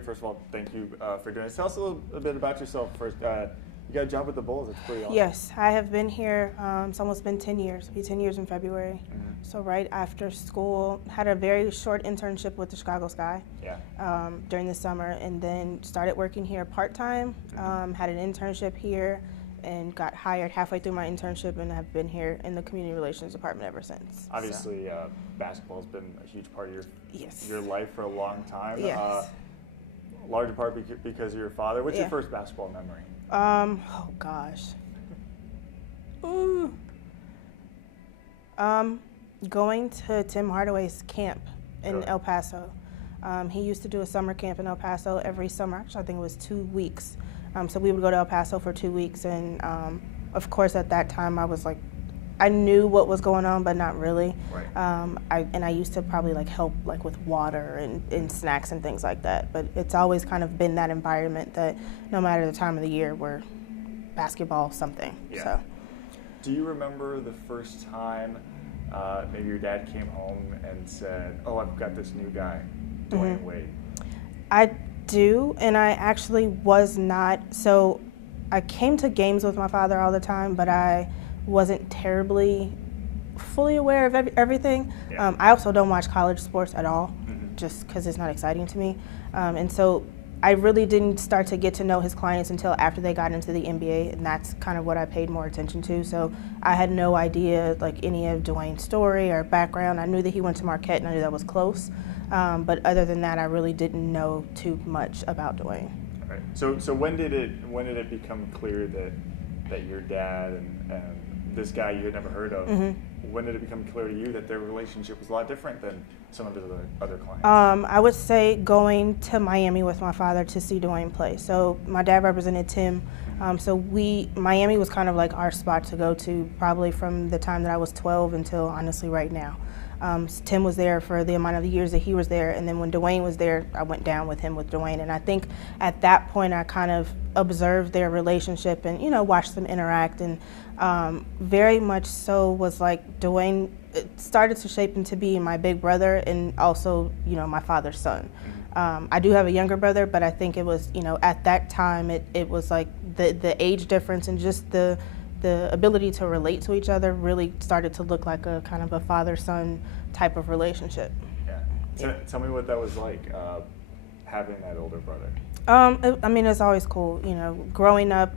story. First of all, thank you for doing this. Tell us a little bit about yourself first. You got a job with the Bulls. It's pretty awesome. Yes, I have been here. It's almost been 10 years. It'll be 10 years in February. Mm-hmm. So right after school, had a very short internship with the Chicago Sky during the summer, and then started working here part-time. Had an internship here and got hired halfway through my internship, and have been here in the community relations department ever since. Obviously, basketball has been a huge part of Yes. your life for a long time. Yes. Large part because of your father. What's your first basketball memory? Oh gosh. Ooh. Going to Tim Hardaway's camp in El Paso. He used to do a summer camp in El Paso every summer. Actually, I think it was 2 weeks. So we would go to El Paso for 2 weeks, and of course at that time I was like, I knew what was going on, but not really. Right. I used to probably help with water and snacks and things like that. But it's always kind of been that environment that no matter the time of the year, we're basketball something. Yeah. So. Do you remember the first time maybe your dad came home and said, "Oh, I've got this new guy, Dwyane Wade"? I do, and I actually was not. So I came to games with my father all the time, but I wasn't terribly fully aware of everything. Yeah. I also don't watch college sports at all, just because it's not exciting to me. And so I really didn't start to get to know his clients until after they got into the NBA, and that's kind of what I paid more attention to. So I had no idea any of Dwyane's story or background. I knew that he went to Marquette, and I knew that was close. But other than that, I really didn't know too much about Dwyane. All right. So when did it become clear that your dad and this guy you had never heard of, when did it become clear to you that their relationship was a lot different than some of his other clients? I would say going to Miami with my father to see Dwyane play. So my dad represented Tim. So Miami was kind of like our spot to go to probably from the time that I was 12 until honestly right now. Tim was there for the amount of years that he was there, and then when Dwyane was there, I went down with him with Dwyane. And I think at that point I kind of observed their relationship and, watched them interact, and very much so was like Dwyane started to shape into be my big brother and also, my father's son. I do have a younger brother, but I think it was, at that time it was like the age difference and just the ability to relate to each other really started to look like a kind of a father-son type of relationship. Yeah. Tell me what that was like, having that older brother. It's always cool, growing up.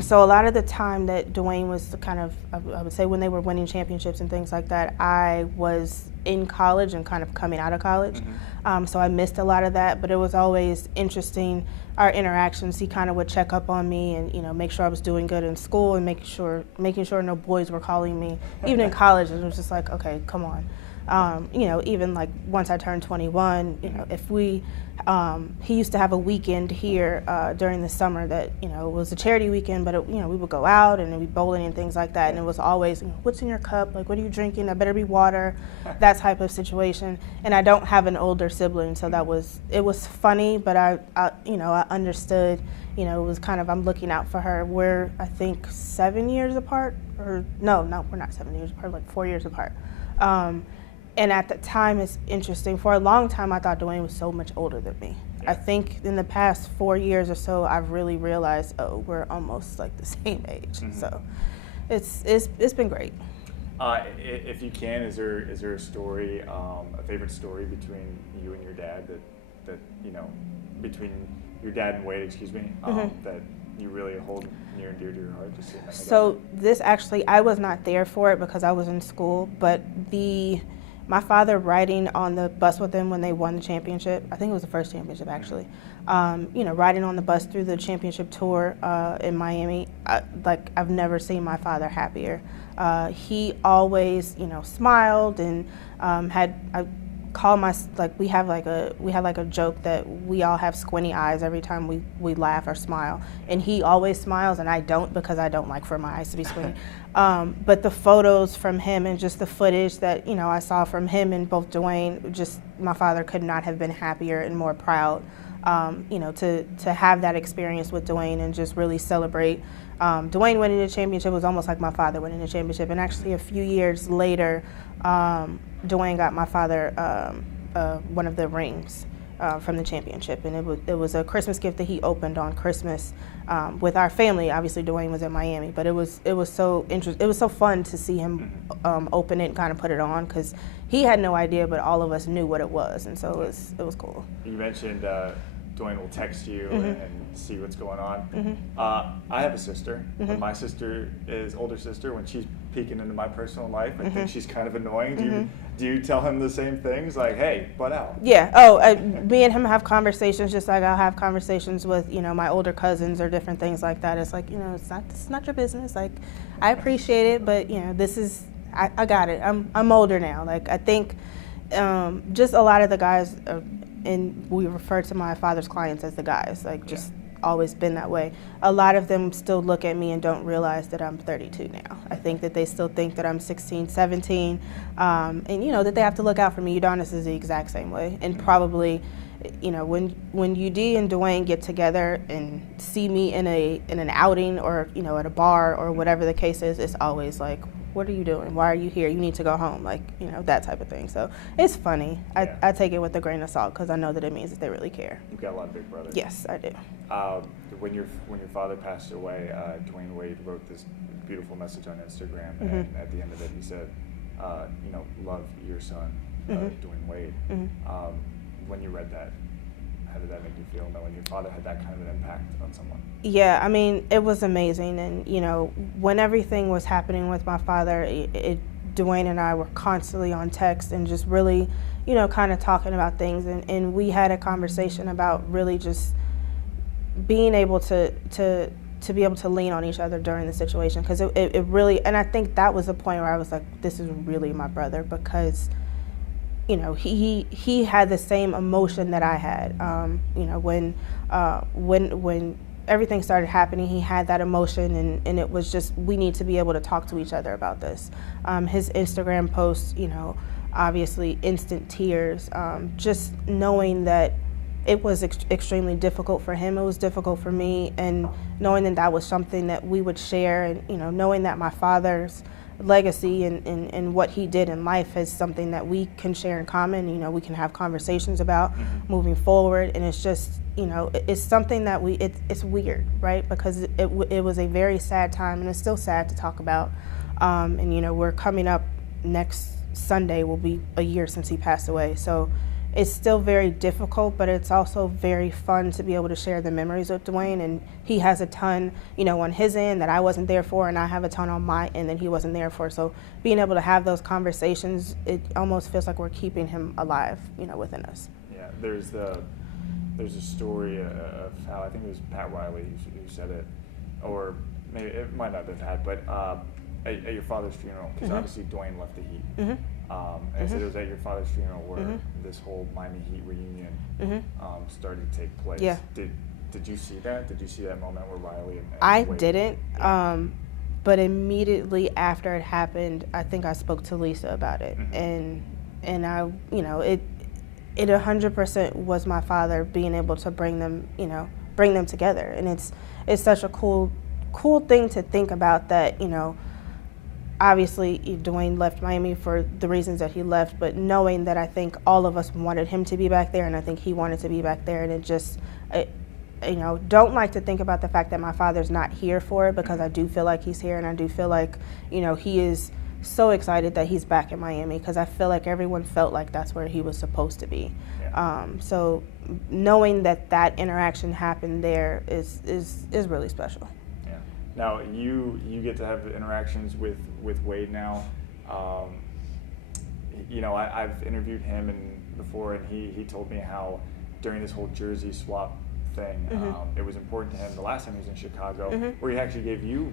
So a lot of the time that Dwyane was kind of, I would say when they were winning championships and things like that, I was in college and kind of coming out of college. So I missed a lot of that, but it was always interesting, our interactions. He kind of would check up on me and, make sure I was doing good in school and making sure no boys were calling me. Even in college, it was just like, okay, come on. Even like once I turned 21, if he used to have a weekend here during the summer that, it was a charity weekend, but, we would go out and we'd bowling and things like that. And it was always, what's in your cup? Like, what are you drinking? That better be water, that type of situation. And I don't have an older sibling, so it was funny, but I understood, it was kind of, I'm looking out for her. We're, I think, 7 years apart, or no, we're not 7 years apart, like 4 years apart. And at the time, it's interesting. For a long time, I thought Dwyane was so much older than me. Yeah. I think in the past 4 years or so, I've really realized, we're almost like the same age. So it's been great. If you can, is there a story, a favorite story between you and your dad that between your dad and Wade, that you really hold near and dear to your heart? Just seeing that so this actually, I was not there for it because I was in school, but my father riding on the bus with them when they won the championship, I think it was the first championship actually, riding on the bus through the championship tour in Miami, I've never seen my father happier. He always, smiled and we have a joke that we all have squinty eyes every time we laugh or smile, and he always smiles and I don't, because I don't like for my eyes to be squinty. But the photos from him and just the footage that I saw from him and both Dwyane, just my father could not have been happier and more proud to have that experience with Dwyane and just really celebrate. Dwyane winning the championship was almost like my father winning the championship, and actually a few years later Dwyane got my father one of the rings, from the championship, and it was a Christmas gift that he opened on Christmas with our family. Obviously, Dwyane was in Miami, but it was so interesting. It was so fun to see him open it and kind of put it on, because he had no idea, but all of us knew what it was, and so it was cool. You mentioned Dwyane will text you and see what's going on. I have a sister. When my sister is older sister, when she's peeking into my personal life, I think she's kind of annoying. Do you tell him the same things, like, hey, butt out? Yeah. Oh, me and him have conversations just like I'll have conversations with, my older cousins or different things like that. It's like, it's not your business. Like, I appreciate it, but this is, I got it. I'm older now. Like, I think just a lot of the guys, and we refer to my father's clients as the guys, like just always been that way. A lot of them still look at me and don't realize that I'm 32 now. I think that they still think that I'm 16, 17, and that they have to look out for me. Udonis is the exact same way, and probably, when UD and Dwyane get together and see me in an outing or at a bar or whatever the case is, it's always like, what are you doing? Why are you here? You need to go home, like that type of thing. So it's funny. I take it with a grain of salt, because I know that it means that they really care. You've got a lot of big brothers. Yes, I do. When your father passed away, Dwyane Wade wrote this beautiful message on Instagram, and at the end of it, he said, love your son, Dwyane Wade. When you read that, how did that make you feel, knowing your father had that kind of an impact on someone? Yeah, I mean, it was amazing. And, when everything was happening with my father, Dwyane and I were constantly on text and just really, kind of talking about things. And we had a conversation about really just being able to be able to lean on each other during the situation. Because it really, and I think that was the point where I was like, this is really my brother, because he had the same emotion that I had. When everything started happening, he had that emotion, and it was just, we need to be able to talk to each other about this. His Instagram posts, obviously instant tears, just knowing that it was extremely difficult for him, it was difficult for me, and knowing that was something that we would share, and knowing that my father's legacy and what he did in life is something that we can share in common, we can have conversations about moving forward. And it's just, it's something that it's weird, right? Because it was a very sad time, and it's still sad to talk about. And we're coming up, next Sunday will be a year since he passed away. So it's still very difficult, but it's also very fun to be able to share the memories with Dwyane. And he has a ton, on his end that I wasn't there for, and I have a ton on my end that he wasn't there for. So being able to have those conversations, it almost feels like we're keeping him alive, within us. Yeah, there's a story of how, I think it was Pat Riley who said it, or maybe it might not have had, but at your father's funeral, because obviously Dwyane left the Heat. And so it was at your father's funeral where this whole Miami Heat reunion started to take place. Yeah. Did you see that? Did you see that moment where Riley and I Wade? didn't. But immediately after it happened, I think I spoke to Lisa about it, and I, it 100% was my father being able to bring them together, and it's such a cool thing to think about that, obviously, Dwyane left Miami for the reasons that he left, but knowing that I think all of us wanted him to be back there, and I think he wanted to be back there, and it just, don't like to think about the fact that my father's not here for it, because I do feel like he's here, and I do feel like, he is so excited that he's back in Miami, because I feel like everyone felt like that's where he was supposed to be. Yeah. So knowing that interaction happened there is really special. Now you get to have interactions with Wade now. I've interviewed him before, and he told me how during this whole jersey swap thing, it was important to him the last time he was in Chicago, where he actually gave you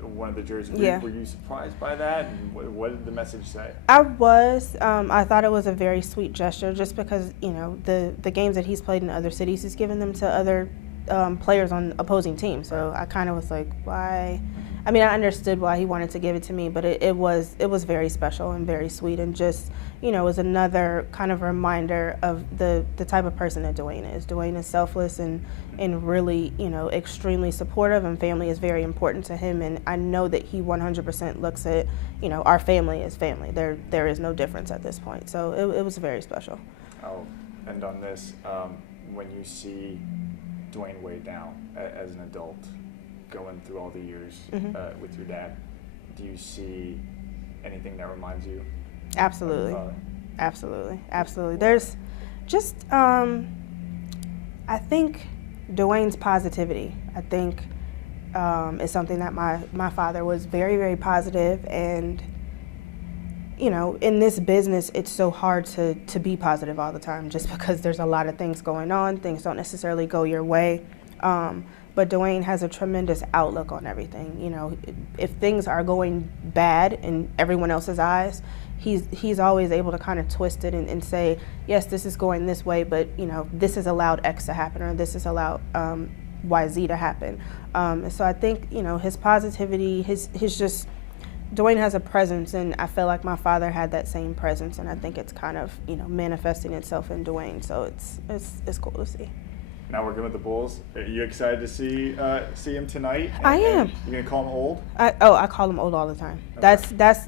one of the jerseys. Were you surprised by that? And what did the message say? I was. I thought it was a very sweet gesture, just because the games that he's played in other cities, he's given them to other players on opposing teams. So I kind of was like, why? I mean, I understood why he wanted to give it to me, but it was very special and very sweet, and just, was another kind of reminder of the type of person that Dwyane is. Dwyane is selfless and really, extremely supportive, and family is very important to him, and I know that he 100% looks at, our family as family. There is no difference at this point. So it was very special. Oh, end on this. When you see Dwyane Wade now as an adult, going through all the years with your dad, do you see anything that reminds you? Absolutely, absolutely. There's just, I think Dwyane's positivity, I think, is something that my father was very, very positive. And, you know, in this business, it's so hard to be positive all the time just because there's a lot of things going on. Things don't necessarily go your way. But Dwyane has a tremendous outlook on everything. You know, if things are going bad in everyone else's eyes, he's always able to kind of twist it and say, yes, this is going this way, but, you know, this has allowed X to happen, or this has allowed YZ to happen. And so I think, you know, his positivity, his just, Dwyane has a presence, and I feel like my father had that same presence, and I think it's kind of, you know, manifesting itself in Dwyane. So it's cool to see. Now working with the Bulls. Are you excited to see him tonight? I am. You gonna call him old? I call him old all the time. Okay.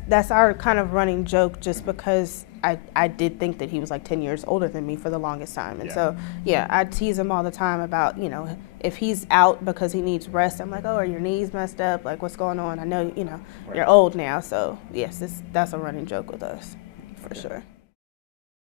That's our kind of running joke, just because I did think that he was like 10 years older than me for the longest time. And so, yeah, I tease him all the time about, you know, if he's out because he needs rest, I'm like, oh, are your knees messed up? Like, what's going on? I know, you know, you're old now. So, yes, that's a running joke with us, for sure.